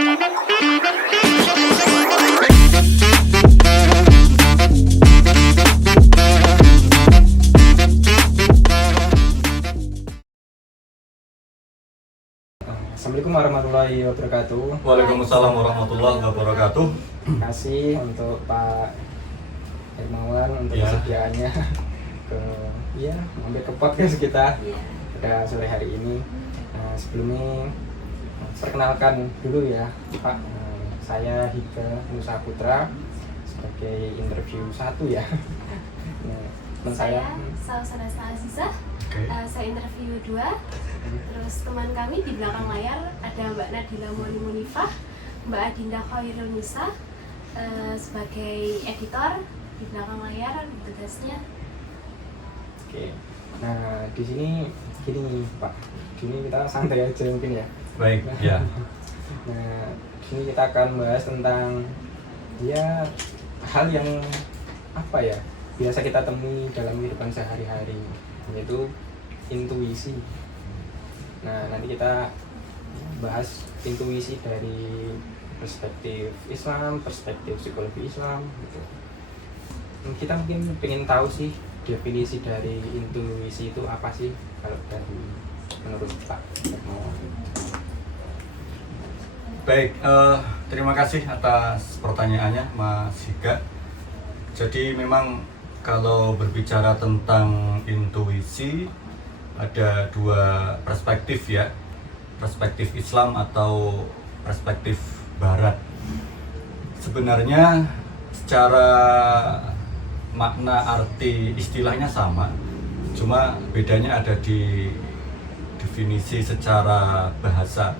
Assalamualaikum warahmatullahi wabarakatuh. Waalaikumsalam warahmatullahi wabarakatuh. Terima kasih untuk Pak Hermawan untuk kesediaannya mampir ke podcast kita pada sore hari ini. Nah, sebelumnya perkenalkan dulu ya Pak, saya Hika Nusa Putra sebagai interview 1 ya. Nah, saya Salsaresta Azizah, saya interview 2. Terus teman kami di belakang layar ada Mbak Nadila Munifah, Mbak Adinda Khairul Nisa sebagai editor di belakang layar tugasnya. Oke. Nah, di sini gini Pak. Di sini kita santai aja mungkin ya. Baik, ya. Nah, di sini kita akan bahas tentang ya hal yang apa ya? Biasa kita temui dalam kehidupan sehari-hari, yaitu intuisi. Nah, nanti kita bahas intuisi dari perspektif Islam, perspektif psikologi Islam gitu. Kita mungkin pengen tahu sih definisi dari intuisi itu apa sih kalau dari menurut Pak Hermawan. Baik, terima kasih atas pertanyaannya Mas Hika. Jadi memang kalau berbicara tentang intuisi ada 2 perspektif ya, perspektif Islam atau perspektif Barat. Sebenarnya secara makna arti istilahnya sama, cuma bedanya ada di definisi secara bahasa.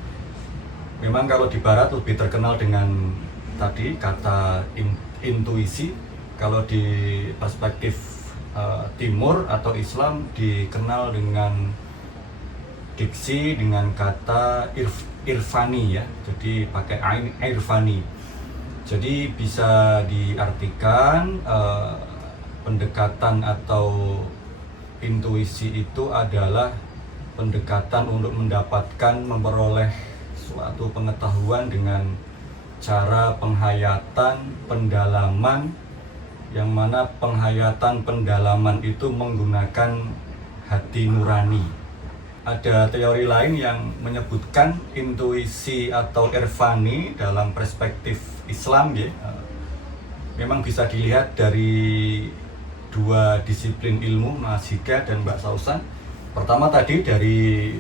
Memang kalau di Barat lebih terkenal dengan tadi kata intuisi, kalau di perspektif Timur atau Islam dikenal dengan diksi dengan kata irfani ya, jadi pakai ain irfani. Jadi bisa diartikan pendekatan atau intuisi itu adalah pendekatan untuk mendapatkan, memperoleh suatu pengetahuan dengan cara penghayatan, pendalaman, yang mana penghayatan pendalaman itu menggunakan hati nurani. Ada teori lain yang menyebutkan intuisi atau irfani dalam perspektif Islam ya, memang bisa dilihat dari 2 disiplin ilmu, Mas Hika dan Mbak Sausan. Pertama tadi dari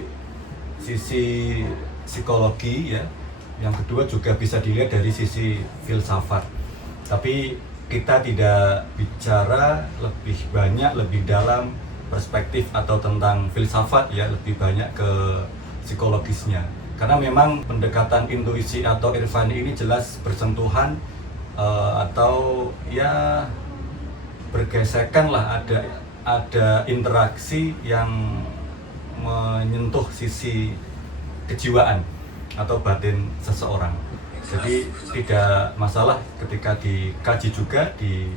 sisi psikologi ya, yang kedua juga bisa dilihat dari sisi filsafat. Tapi kita tidak bicara lebih banyak, lebih dalam perspektif atau tentang filsafat ya, lebih banyak ke psikologisnya. Karena memang pendekatan intuisi atau irfani ini jelas bersentuhan atau ya bergesekan lah, ada interaksi yang menyentuh sisi kejiwaan atau batin seseorang. Jadi tidak masalah ketika dikaji juga di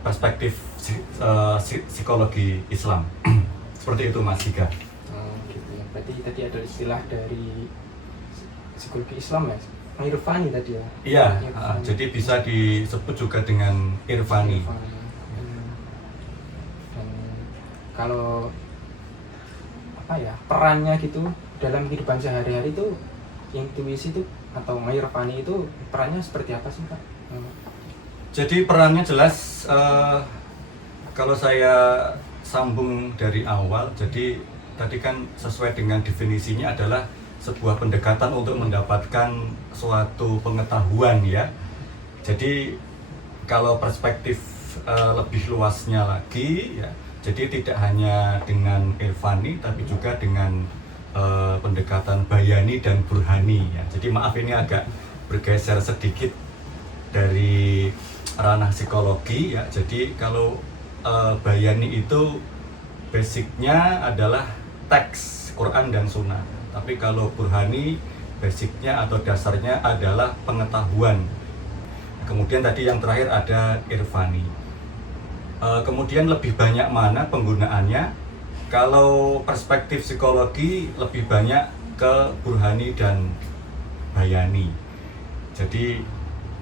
perspektif psikologi Islam. Seperti itu Mas Hika. Gitu ya. Berarti tadi ada istilah dari psikologi Islam ya, irfani tadi ya. Iya, jadi bisa disebut juga dengan irfani. Dan kalau apa ya, perannya gitu dalam kehidupan sehari-hari itu intuisi itu atau irfani itu perannya seperti apa sih Pak? Jadi perannya jelas, kalau saya sambung dari awal, jadi tadi kan sesuai dengan definisinya adalah sebuah pendekatan untuk mendapatkan suatu pengetahuan ya. Jadi kalau perspektif lebih luasnya lagi ya, jadi tidak hanya dengan irfani tapi juga dengan pendekatan bayani dan burhani ya. Jadi maaf ini agak bergeser sedikit dari ranah psikologi ya. Jadi kalau bayani itu basicnya adalah teks Quran dan Sunnah. Tapi kalau burhani basicnya atau dasarnya adalah pengetahuan. Kemudian tadi yang terakhir ada irfani. Kemudian lebih banyak mana penggunaannya? Kalau perspektif psikologi lebih banyak ke burhani dan bayani. Jadi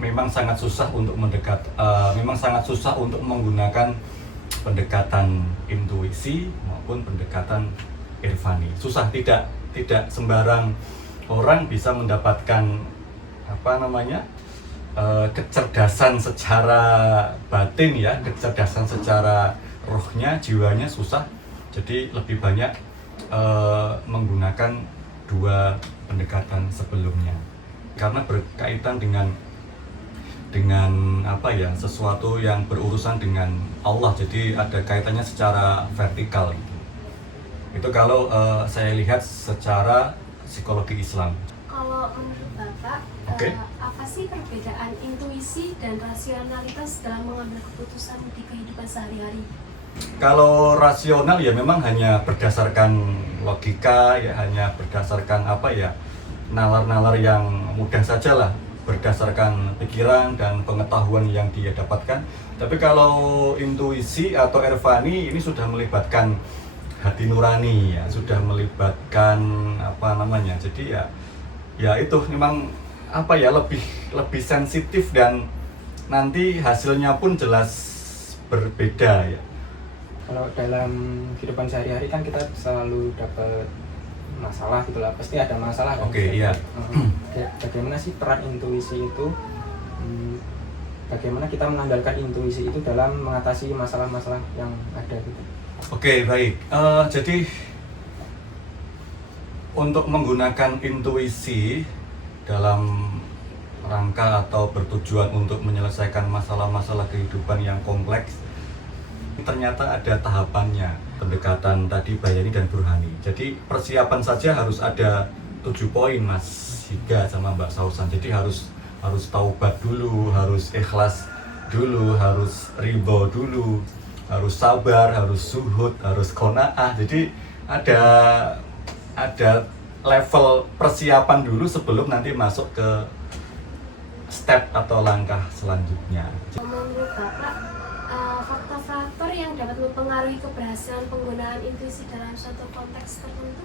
memang sangat susah untuk menggunakan pendekatan intuisi maupun pendekatan irfani. Susah, tidak sembarang orang bisa mendapatkan kecerdasan secara batin ya, kecerdasan secara rohnya, jiwanya susah. Jadi lebih banyak menggunakan dua pendekatan sebelumnya karena berkaitan dengan sesuatu yang berurusan dengan Allah, jadi ada kaitannya secara vertikal gitu. Itu kalau saya lihat secara psikologi Islam. Kalau menurut Bapak, apa sih perbedaan intuisi dan rasionalitas dalam mengambil keputusan di kehidupan sehari-hari? Kalau rasional ya memang hanya berdasarkan logika ya, hanya berdasarkan nalar-nalar yang mudah saja lah, berdasarkan pikiran dan pengetahuan yang dia dapatkan. Tapi kalau intuisi atau irfani ini sudah melibatkan hati nurani ya, sudah melibatkan jadi ya itu memang lebih sensitif dan nanti hasilnya pun jelas berbeda ya. Kalau dalam kehidupan sehari-hari kan kita selalu dapat masalah gitu lah, pasti ada masalah kan. Iya. Bagaimana sih peran intuisi itu, bagaimana kita mengandalkan intuisi itu dalam mengatasi masalah-masalah yang ada gitu? Baik. Jadi untuk menggunakan intuisi dalam rangka atau bertujuan untuk menyelesaikan masalah-masalah kehidupan yang kompleks, ternyata ada tahapannya. Pendekatan tadi bayani dan burhani. Jadi persiapan saja harus ada 7 poin Mas Higa sama Mbak Sausan. Jadi harus taubat dulu, harus ikhlas dulu, harus ridho dulu, harus sabar, harus zuhud, harus qanaah. Jadi ada level persiapan dulu sebelum nanti masuk ke step atau langkah selanjutnya. Menurut Bapak, faktor-faktor yang dapat mempengaruhi keberhasilan penggunaan intuisi dalam suatu konteks tertentu?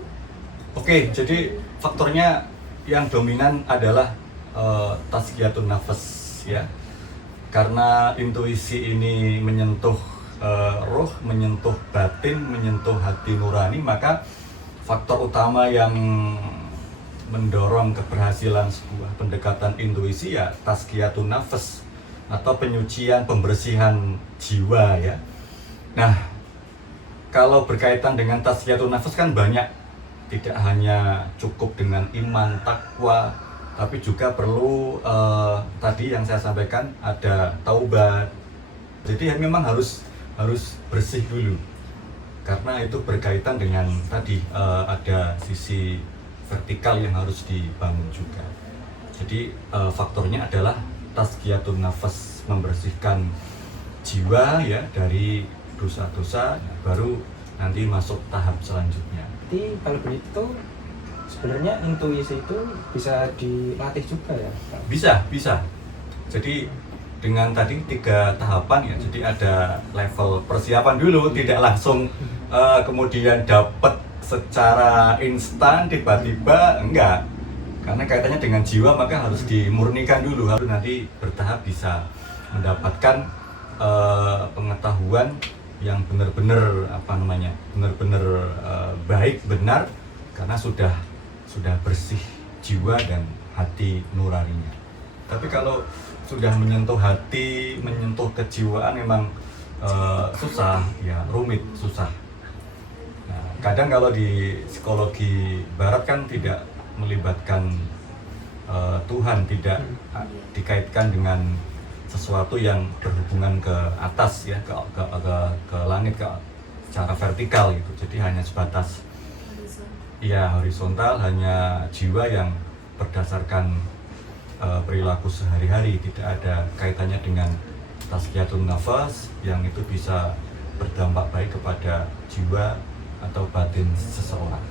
Jadi faktornya yang dominan adalah tazkiyatun nafas ya. Karena intuisi ini menyentuh roh, menyentuh batin, menyentuh hati nurani, maka faktor utama yang mendorong keberhasilan sebuah pendekatan intuisi ya tazkiyatun nafas atau penyucian, pembersihan jiwa ya. Nah, kalau berkaitan dengan tazkiyatun nafas kan banyak, tidak hanya cukup dengan iman, takwa, tapi juga perlu tadi yang saya sampaikan ada taubat. Jadi memang harus bersih dulu, karena itu berkaitan dengan tadi ada sisi vertikal yang harus dibangun juga. Jadi faktornya adalah tazkiyatun nafas, membersihkan jiwa ya dari dosa-dosa, baru nanti masuk tahap selanjutnya. Jadi kalau begitu sebenarnya intuisi itu bisa dilatih juga ya? Bisa. Jadi dengan tadi 3 tahapan ya, jadi ada level persiapan dulu, tidak langsung kemudian dapat secara instan tiba-tiba, enggak. Karena kaitannya dengan jiwa, maka harus dimurnikan dulu, harus nanti bertahap bisa mendapatkan pengetahuan yang benar-benar baik, benar, karena sudah bersih jiwa dan hati nuraninya. Tapi kalau sudah menyentuh hati, menyentuh kejiwaan memang susah ya, rumit, susah. Nah, kadang kalau di psikologi barat kan tidak melibatkan Tuhan, tidak dikaitkan dengan sesuatu yang berhubungan ke atas ya, ke langit, secara vertikal gitu. Jadi hanya sebatas horizontal, hanya jiwa yang berdasarkan perilaku sehari-hari, tidak ada kaitannya dengan tazkiyatun nafas yang itu bisa berdampak baik kepada jiwa atau batin seseorang.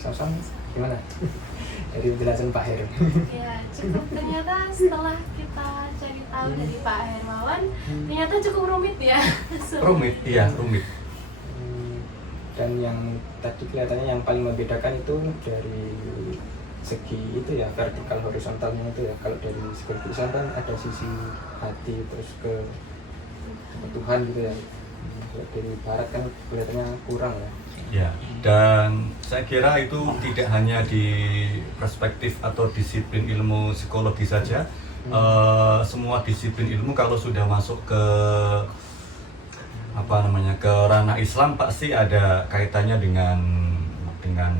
Sausan gimana? Dari penjelasan Pak Heru. Ya, cukup, ternyata setelah kita cari tahu dari Pak Hermawan, ternyata cukup rumit ya. Rumit. Dan yang tadi kelihatannya yang paling membedakan itu dari segi itu ya, vertikal horizontalnya itu ya. Kalau dari segi tulisan kan ada sisi hati terus ke Tuhan gitu ya. Kalau dari barat kan kelihatannya kurang ya. Ya, dan saya kira itu tidak hanya di perspektif atau disiplin ilmu psikologi saja. Semua disiplin ilmu kalau sudah masuk ke ke ranah Islam pasti ada kaitannya dengan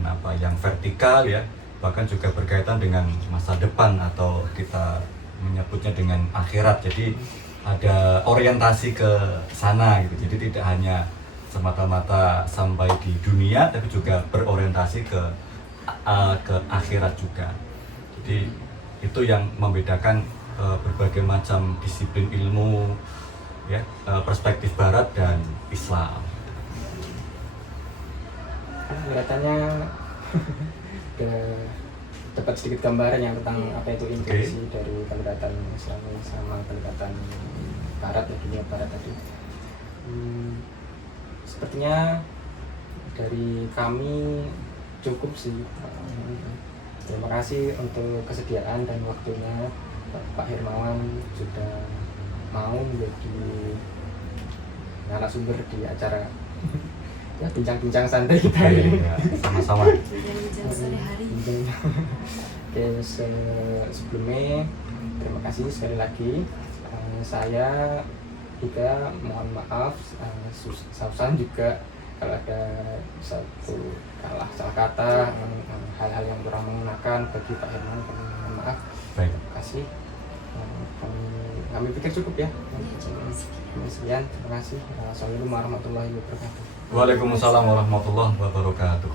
apa yang vertikal ya, bahkan juga berkaitan dengan masa depan atau kita menyebutnya dengan akhirat. Jadi ada orientasi ke sana gitu. Jadi tidak hanya semata-mata sampai di dunia, tapi juga berorientasi ke akhirat juga. Jadi itu yang membedakan berbagai macam disiplin ilmu ya, perspektif barat dan Islam. Kelihatannya dapat sedikit gambaran yang tentang apa itu intuisi dari pendekatan Islami sama pendekatan barat ya, dunia barat tadi. Sepertinya dari kami cukup sih. Terima kasih untuk kesediaan dan waktunya Pak Hermawan sudah mau menjadi narasumber di acara ya, bincang-bincang santai kita ini. Ya, sama-sama. Bincang sore hari. Oke, sebelumnya terima kasih sekali lagi. Saya juga mohon maaf, Sausan juga kalau ada satu salah kata, hal-hal yang kurang mengenakan bagi Pak Herman, kami mohon maaf. Baik. Terima kasih. Kami pikir cukup ya. Sekian, terima kasih. Assalamualaikum warahmatullahi wabarakatuh. Waalaikumsalam warahmatullahi wabarakatuh.